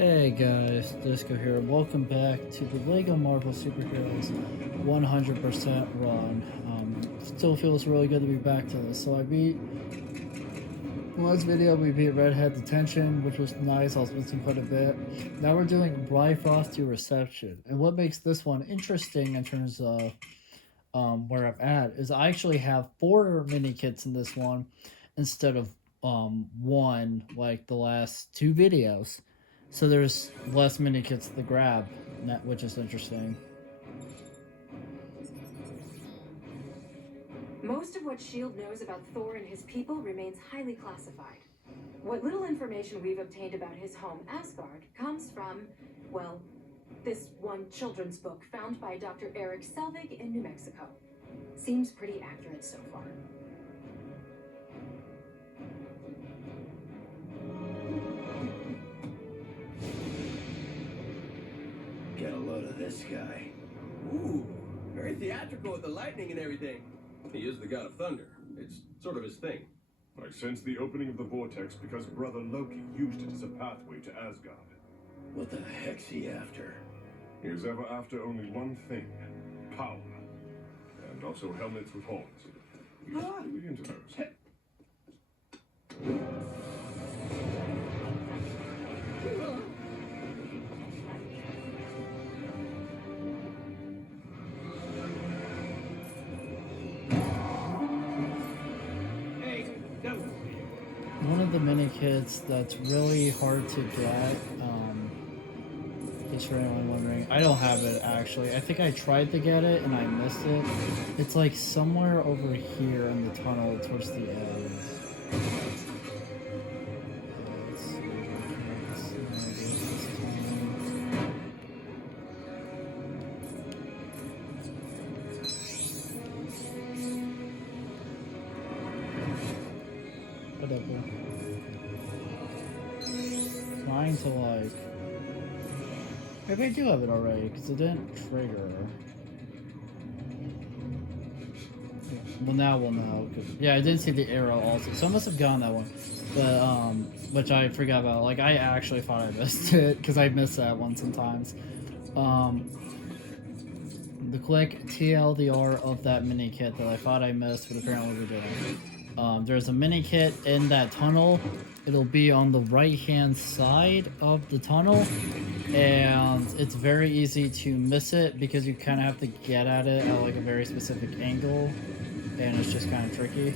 Hey guys, Disco here. Welcome back to the LEGO Marvel Superheroes 100% run. Still feels really good to be back to this. So I beat last video. We beat Redhead Detention, which was nice. I was missing quite a bit. Now we're doing Bifrost Reception, and what makes this one interesting in terms of where I'm at is I actually have 4 mini kits in this one instead of one like the last 2 videos. So there's less mini kits to grab, which is interesting. Most of what S.H.I.E.L.D. knows about Thor and his people remains highly classified. What little information we've obtained about his home, Asgard, comes from, well, this one children's book found by Dr. Eric Selvig in New Mexico. Seems pretty accurate so far. Get a load of this guy. Ooh, very theatrical with the lightning and everything. He is the god of thunder. It's sort of his thing. I sense the opening of the vortex because Brother Loki used it as a pathway to Asgard. What the heck's he after? He is ever after only one thing: power. And also helmets with horns. We should really into those. One of the mini kits that's really hard to get, just for anyone wondering, I don't have it actually. I think I tried to get it and I missed it. It's like somewhere over here in the tunnel towards the end. Let's see if I can see it this time. Whatever. Trying to like. Maybe I do have it already because it didn't trigger. Well, now we'll know. Yeah, I did see the arrow also, so I must have gotten that one. But which I forgot about. Like I actually thought I missed it because I miss that one sometimes. The quick TLDR of that mini kit that I thought I missed, but apparently we didn't. There's a mini kit in that tunnel. It'll be on the right hand side of the tunnel, and it's very easy to miss it because you kind of have to get at it at like a very specific angle, and it's just kind of tricky.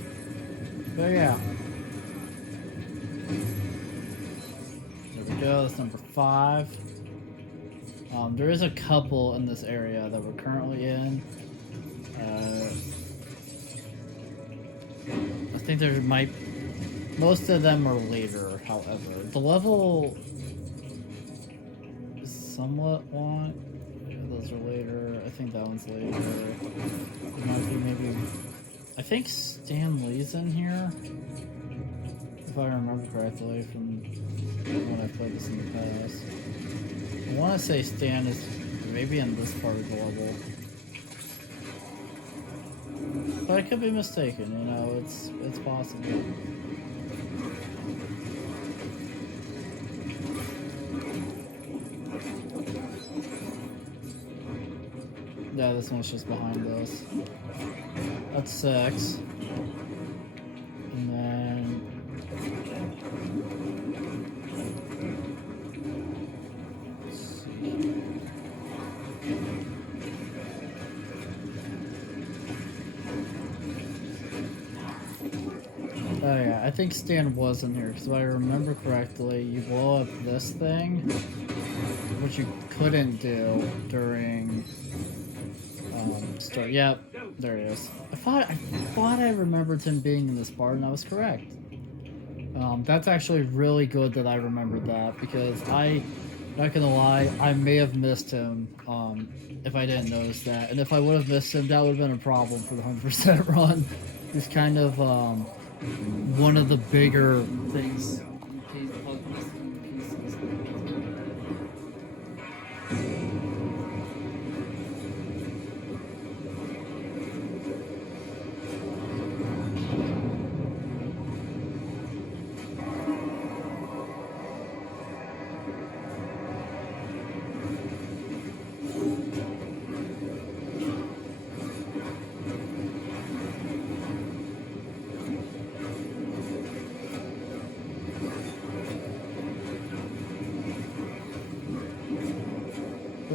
But yeah, there we go. That's number 5. There is a couple in this area that we're currently in. I think there might... Most of them are later, however. The level is somewhat long. Yeah, those are later. I think that one's later. It might be maybe... I think Stan Lee's in here. If I remember correctly from when I played this in the past. I want to say Stan is maybe in this part of the level. But I could be mistaken, you know, it's possible. Yeah, this one's just behind us. That's 6. And then... Let's see. Oh yeah, I think Stan was in here, because if I remember correctly, you blow up this thing, which you couldn't do during start. Yep, there he is. I thought I remembered him being in this part, and I was correct. That's actually really good that I remembered that, because not gonna lie, I may have missed him if I didn't notice that, and if I would have missed him, that would have been a problem for the 100% run. He's kind of one of the bigger things.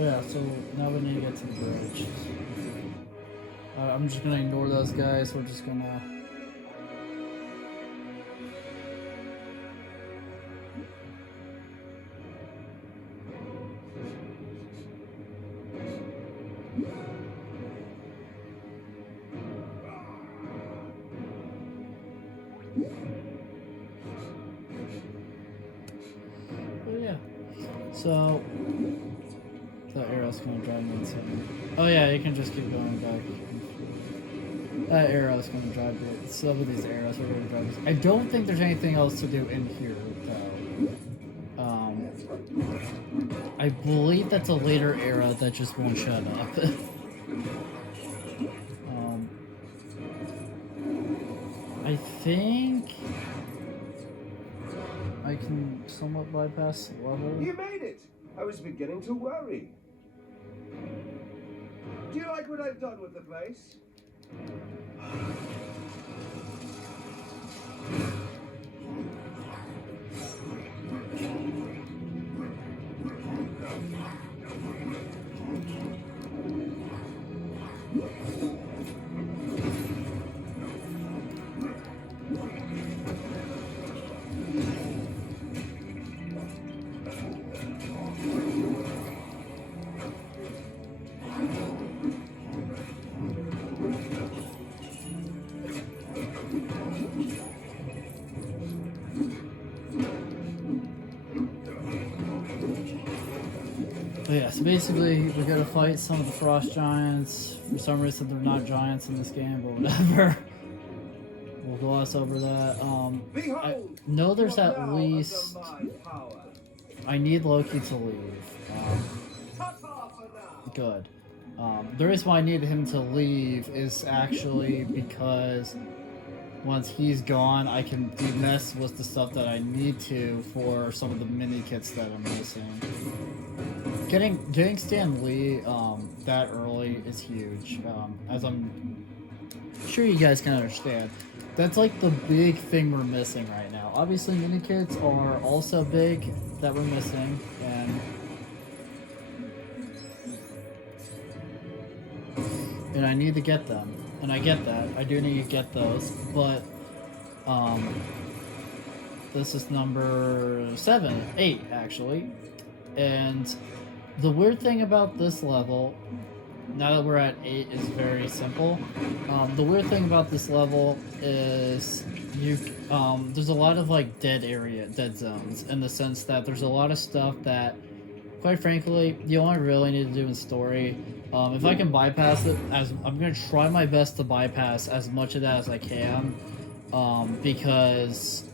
Yeah, so now we need to get to the bridge. I'm just gonna ignore those guys. We're just gonna. Oh yeah. So the arrow's gonna drive me insane. Oh yeah, you can just keep going back. That arrow's gonna drive me. Some of these arrows are gonna drive me. I don't think there's anything else to do in here though. I believe that's a later arrow that just won't shut up. I think I can somewhat bypass the level. You made it! I was beginning to worry. Do you like what I've done with the place? But yeah, so basically we're gonna fight some of the frost giants. For some reason they're not giants in this game, but whatever. We'll gloss over that. I know there's at least. I need Loki to leave. Good. The reason why I need him to leave is actually because once he's gone, I can mess with the stuff that I need to for some of the mini kits that I'm missing. Getting Stan Lee that early is huge, as I'm sure you guys can understand. That's like the big thing we're missing right now. Obviously, mini kits are also big that we're missing, and I need to get them, and I get that. I do need to get those, but this is number 8 actually, and the weird thing about this level, now that we're at 8, is very simple. The weird thing about this level is there's a lot of like dead zones, in the sense that there's a lot of stuff that, quite frankly, you only really need to do in story. If I can bypass it, I'm gonna try my best to bypass as much of that as I can, because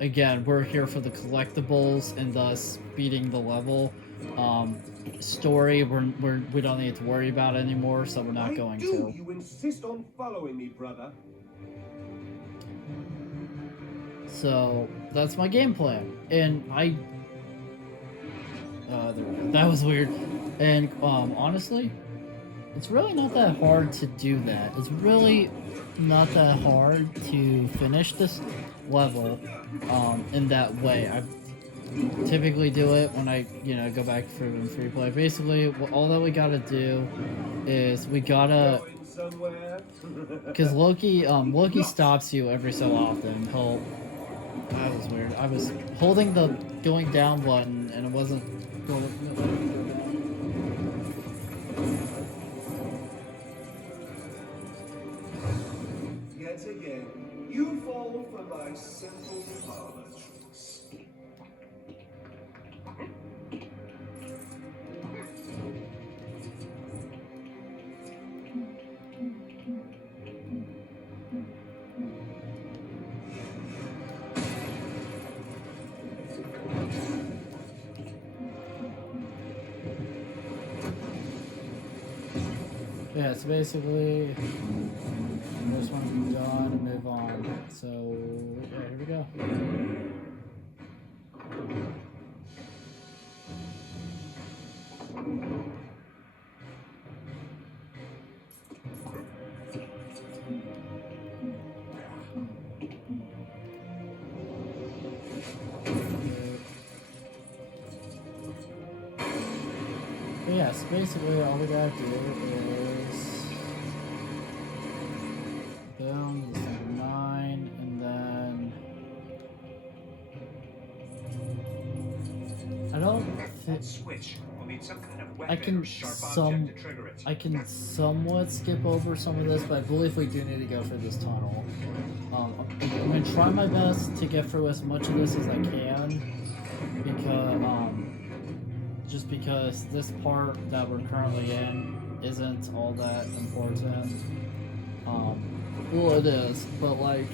again, we're here for the collectibles and thus beating the level. Story we don't need to worry about anymore, so we're not going to. You insist on following me, brother. So that's my game plan, and that was weird. And honestly, it's really not that hard to do that. It's really not that hard to finish this level in that way. I typically do it when I go back for free play. Basically, all that we gotta do is we gotta, because Loki stops you every so often. That was weird. I was holding the going down button and it wasn't going. Yet again, you fall for my simple parlor tricks. Yeah, so basically, I just want to be done and move on. So, yeah, here we go. yeah, so basically all we gotta do is boom, this number 9, and then I don't think switch will need some kind of I weapon can or sharp object to trigger it. I can somewhat skip over some of this, but I believe we do need to go for this tunnel. I'm gonna try my best to get through as much of this as I can, just because this part that we're currently in isn't all that important. Well, it is, but like,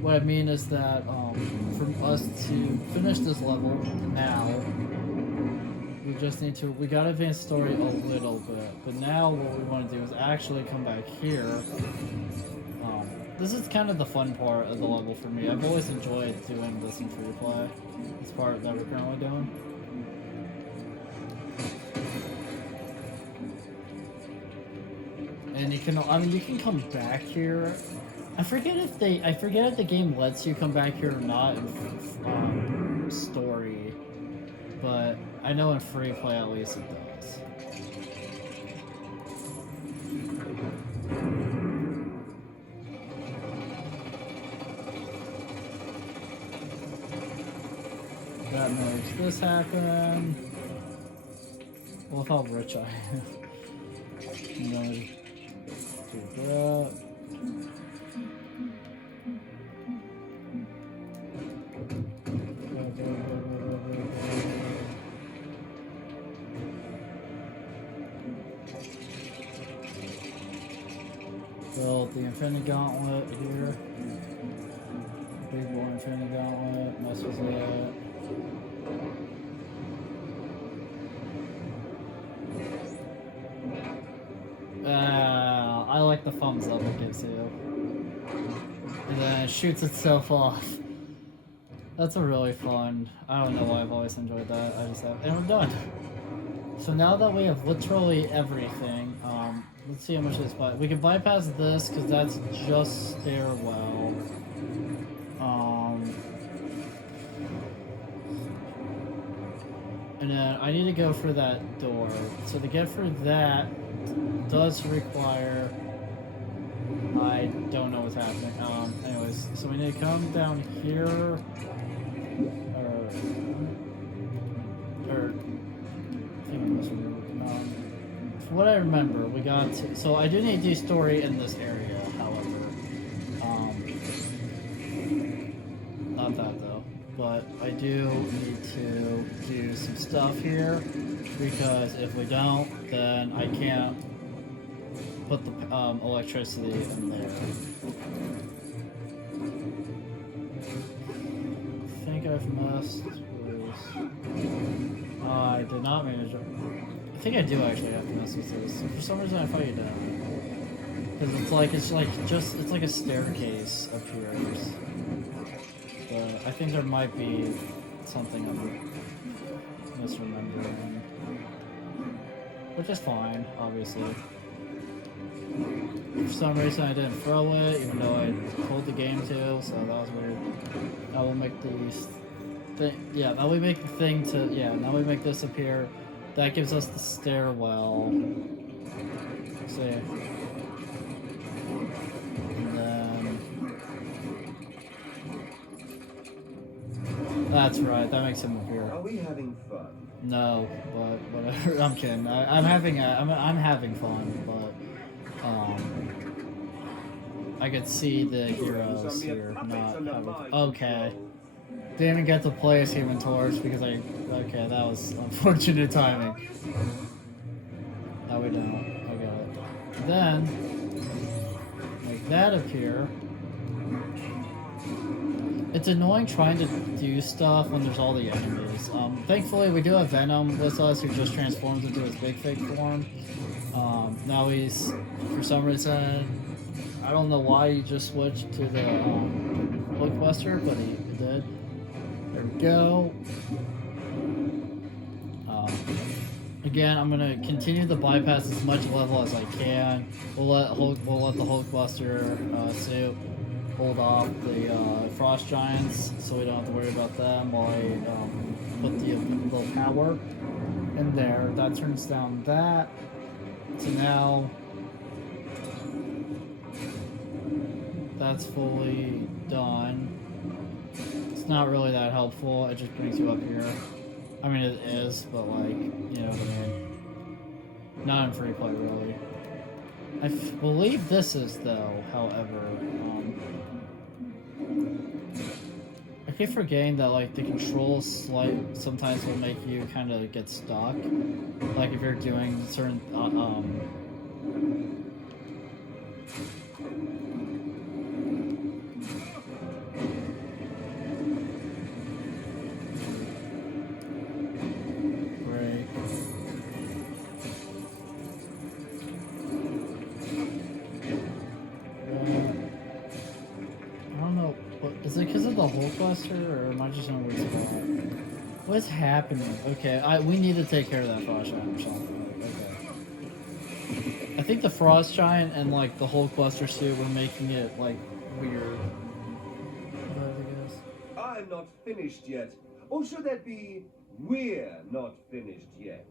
what I mean is that for us to finish this level now, we just need to, we gotta advance story a little bit, but now what we want to do is actually come back here. This is kind of the fun part of the level for me. I've always enjoyed doing this in free play. This part that we're currently doing. And you can, I mean, you can come back here. I forget if the game lets you come back here or not in story, but I know in free play at least it does. That makes this happen. Well, how rich I am. I'm gonna do that. Build the Infinity Gauntlet here. Big boy Infinity Gauntlet, mess with that. I like the thumbs up it gives you. And then it shoots itself off. That's a really fun. I don't know why I've always enjoyed that. I just have. And we're done. So now that we have literally everything, let's see how much this buy. We can bypass this because that's just stairwell. And then I need to go for that door. So to get through that does require. I don't know what's happening. Anyways, so we need to come down here. Or I think I misremembered. From what I remember, we got to, so I do need to do story in this area, however. Not that though. But I do need to do some stuff here, because if we don't, then I can't put the electricity in there. I think I've messed with... I did not manage it. I think I do actually have to mess with this. For some reason I thought you did. Because it's like a staircase up here. But I think there might be something I'm misremembering. Which is fine, obviously. For some reason I didn't throw it, even though I told the game to, so that was weird. Now we'll make these now we make the thing to, now we make this appear. That gives us the stairwell. See. And then... That's right, that makes him appear. Are we having fun? No, but whatever. I'm kidding. I'm having fun, but I could see the heroes here not having. Okay, didn't even get to play as Human Torch because okay, that was unfortunate timing. Now we don't. I got it. Then make that appear. It's annoying trying to do stuff when there's all the enemies. Thankfully, we do have Venom with us, who just transforms into his Big Fig form. Now he's, for some reason, I don't know why he just switched to the Hulkbuster, but he did. There we go. Again, I'm gonna continue to bypass as much level as I can. We'll let the Hulkbuster suit hold off the Frost Giants, so we don't have to worry about them while I put the little power. in there. That turns down that. So now that's fully done. It's not really that helpful. It just brings you up here. I mean, it is, but like, you know what I mean. Not in free play, really. I believe this is, though, however, I keep forgetting that, like, the controls sometimes will make you kind of get stuck. Like, if you're doing certain, break. I don't know. Is it because of the Hulk Buster, or am I just in a weird spot? What's happening? Okay, we need to take care of that Frost Giant or something. Okay. I think the Frost Giant and like the Hulk Buster suit were making it like weird. But I guess. I'm not finished yet. Or should that be, we're not finished yet?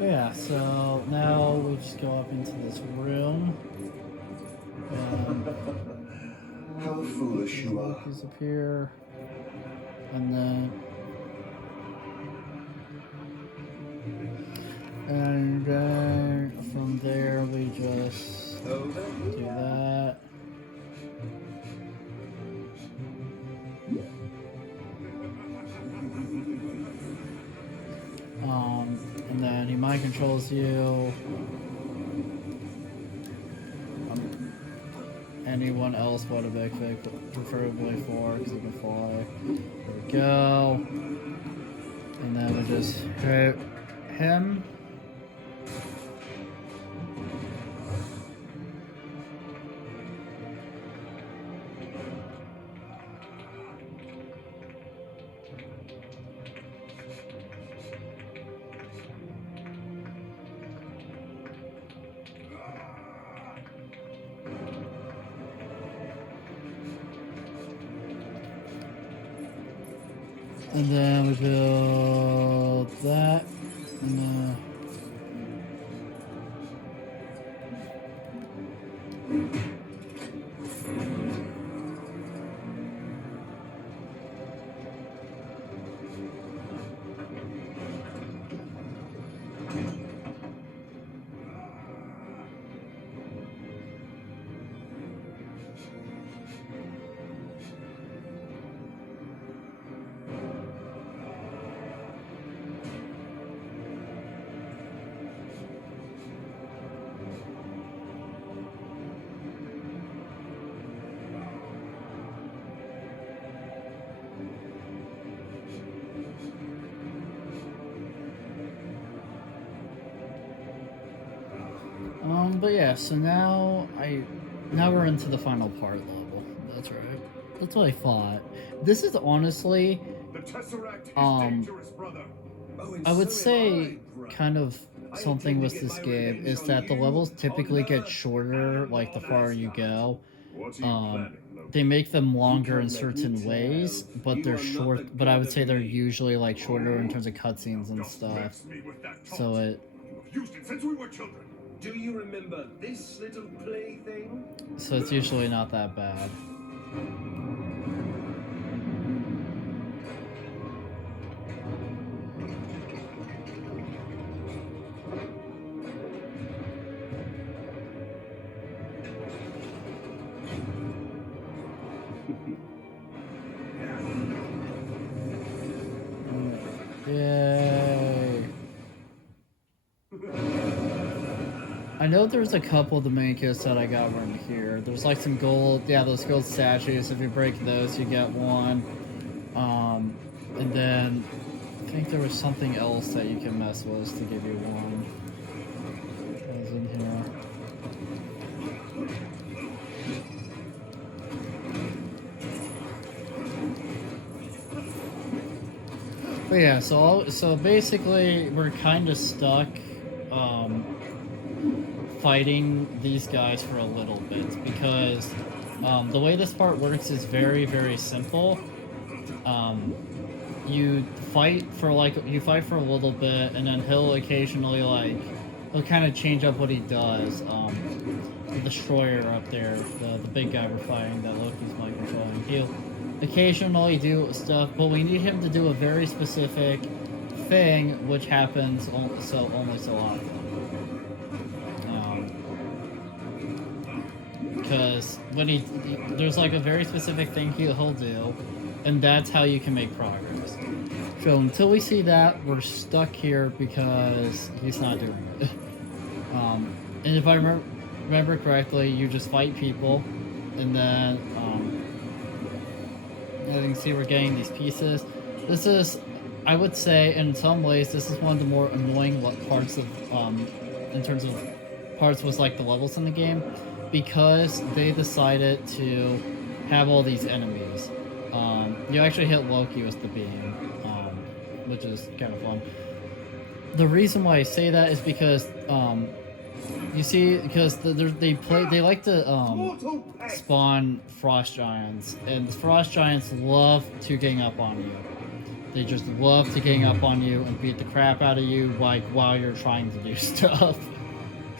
Yeah, so now we just go up into this room. How foolish you are. He's up here. And then from there we just do that. And then he mind controls you. Anyone else but a big fig, preferably 4 because he can fly. There we go. And then we just hit him. And then we build that, and but yeah, so now we're into the final part level. That's right. That's what I thought. This is honestly, The Tesseract is dangerous, brother. Oh, and I would so say am I, brother. kind of I something intend with to get this my game revenge is on that the you, levels typically on get Earth, shorter and like the on farther you Asgard. go. What's he planning, Loki? They make them longer in can't make me certain tell. ways, but You they're are not short. the But I god would of say they're me. usually like shorter in terms of cutscenes and Don't stuff. vex me with that taunt. So it You've used it since we were children. Do you remember this little plaything? so it's usually not that bad. Yay. I know there's a couple of the main kits that I got right here. There's like some gold, yeah, those gold statues. If you break those, you get one. And then I think there was something else that you can mess with to give you one. That was in here. But yeah, so basically we're kind of stuck fighting these guys for a little bit because the way this part works is very, very simple. You fight for a little bit, and then he'll occasionally he'll kind of change up what he does. The destroyer up there, the big guy we're fighting that Loki's might controlling, he'll occasionally do stuff, but we need him to do a very specific thing, which happens only so often. Because when there's like a very specific thing he'll do, and that's how you can make progress. So until we see that, we're stuck here because he's not doing it. And if I remember correctly, you just fight people, and then as you can see, we're getting these pieces. This is, I would say, in some ways, this is one of the more annoying parts of, in terms of parts was like the levels in the game, because they decided to have all these enemies. You actually hit Loki with the beam, which is kind of fun. The reason why I say that is because, you see, because they like to spawn frost giants, and the frost giants love to gang up on you. They just love to gang up on you and beat the crap out of you, like while you're trying to do stuff.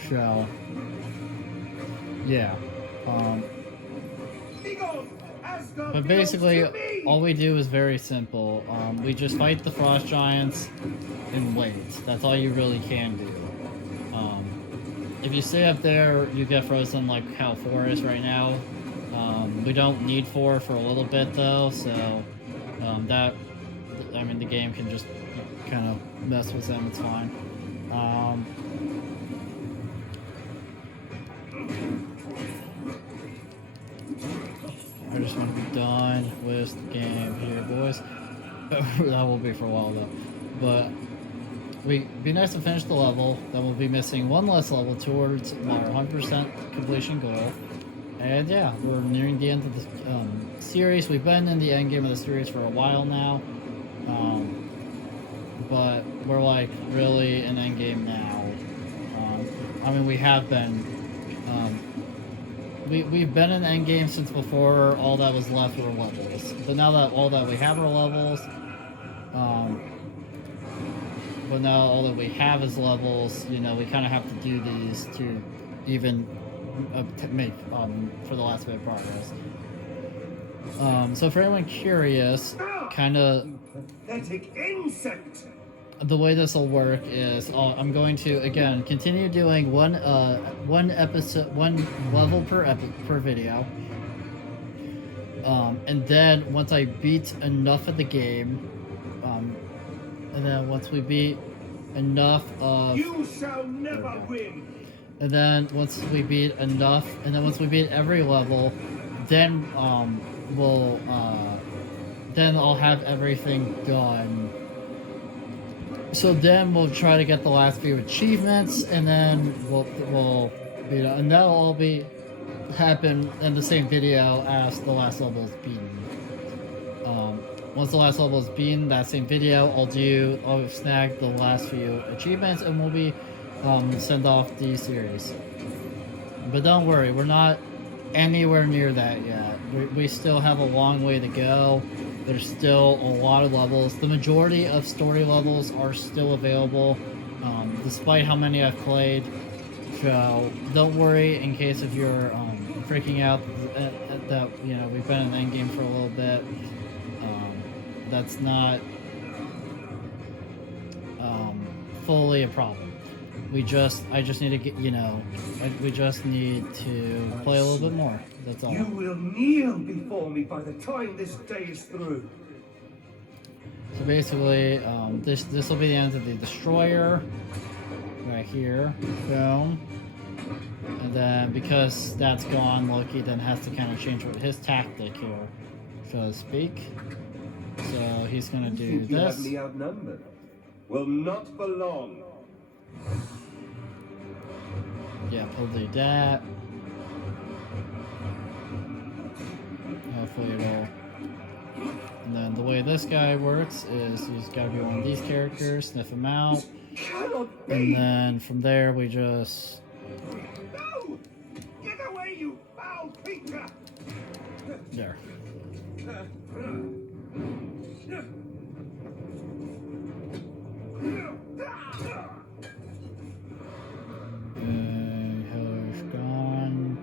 So, yeah. But basically, all we do is very simple. We just fight the frost giants and wait. That's all you really can do. If you stay up there, you get frozen like how 4 is right now. We don't need 4 for a little bit though, so the game can just kind of mess with them. It's fine. I just want to be done with the game here, boys. That will be for a while though. But be nice to finish the level. Then we'll be missing one less level towards our 100% completion goal. And yeah, we're nearing the end of the series. We've been in the end game of the series for a while now. But we're like really in end game now. We have been. We've been in end game since before all that was left were levels. But now that all that we have are levels, but now all that we have is levels, we kind of have to do these to even to make for the last bit of progress. So for anyone curious, kind of Pathetic insect! the way this will work is I'm going to again continue doing one level per video, and then once I beat enough of the game, and then once we beat enough of You shall never win! and then once we beat enough, and then once we beat every level, then then I'll have everything done. So then we'll try to get the last few achievements, and then we'll and that'll all happen in the same video as the last level is beaten. Once the last level is beaten, that same video, I'll snag the last few achievements, and we'll be send off the series. But don't worry, we're not anywhere near that yet. We still have a long way to go. There's still a lot of levels. The majority of story levels are still available, despite how many I've played. So don't worry in case if you're freaking out that we've been in the end game for a little bit. That's not fully a problem. I just need to get we just need to play a little bit more. That's all. You will kneel before me by the time this day is through. So basically, this will be the end of the destroyer, right here. Boom. And then because that's gone, Loki then has to kind of change what his tactic here, so to speak. So he's gonna do You this. have me outnumbered. Will not for long. Yeah, he'll do that. Hopefully it'll. And then the way this guy works is he's got to be one of these characters, sniff him out, Cannot be. and then from there we just No! Get away, you foul creature! there. Hiller's gone.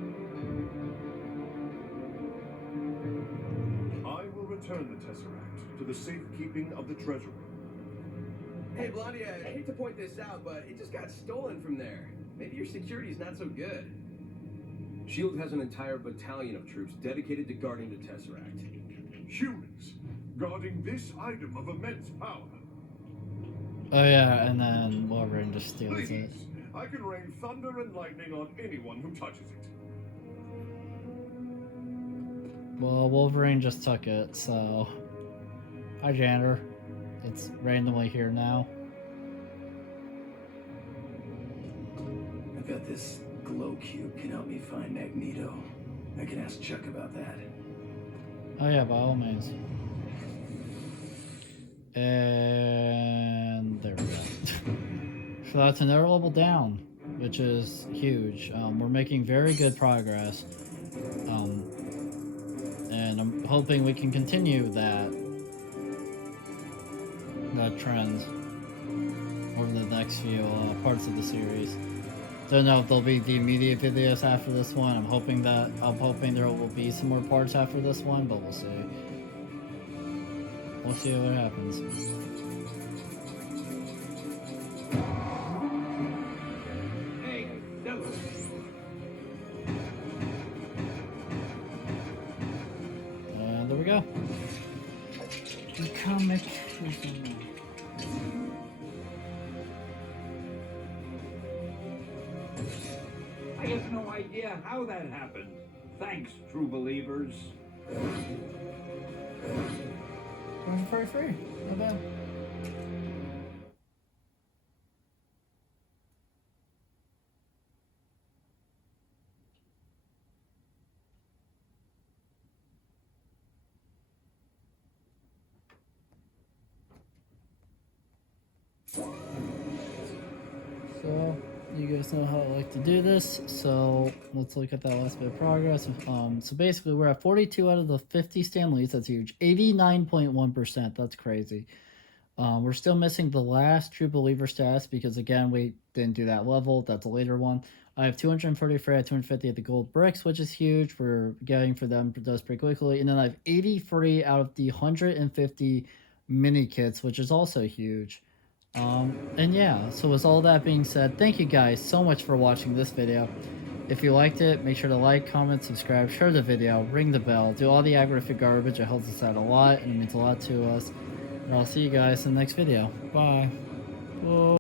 I will return the Tesseract to the safekeeping of the treasury. Hey, Blondie, I hate to point this out, but it just got stolen from there. Maybe your security's not so good. SHIELD has an entire battalion of troops dedicated to guarding the Tesseract. Humans guarding this item of immense power. Oh yeah, and then Wolverine just steals Please, it. I can rain thunder and lightning on anyone who touches it. Well, Wolverine just took it, so hi Jander. It's randomly here now. I bet this glow cube can help me find Magneto. I can ask Chuck about that. Oh yeah, by all means. And there we go. So that's another level down, which is huge. We're making very good progress. And I'm hoping we can continue that trend over the next few parts of the series. Don't know if there'll be the immediate videos after this one. I'm hoping there will be some more parts after this one, but we'll see. We'll see what happens. Hey, no. And there we go. The comic is in there. I have no idea how that happened. Thanks, true believers. Going for free. Not bad. So, you guys know how I like to do this, so let's look at that last bit of progress. So basically we're at 42 out of the 50 Stan Lees. That's huge. 89.1%. That's crazy. We're still missing the last True Believer status because, again, we didn't do that level. That's a later one. I have 243 at 250 at the gold bricks, which is huge. We're getting for them those pretty quickly. And then I have 83 out of the 150 mini kits, which is also huge. And yeah, so with all that being said, thank you guys so much for watching this video. If you liked it, make sure to like, comment, subscribe, share the video, ring the bell, do all the aggravated garbage. It helps us out a lot and it means a lot to us. And I'll see you guys in the next video. Bye. Whoa.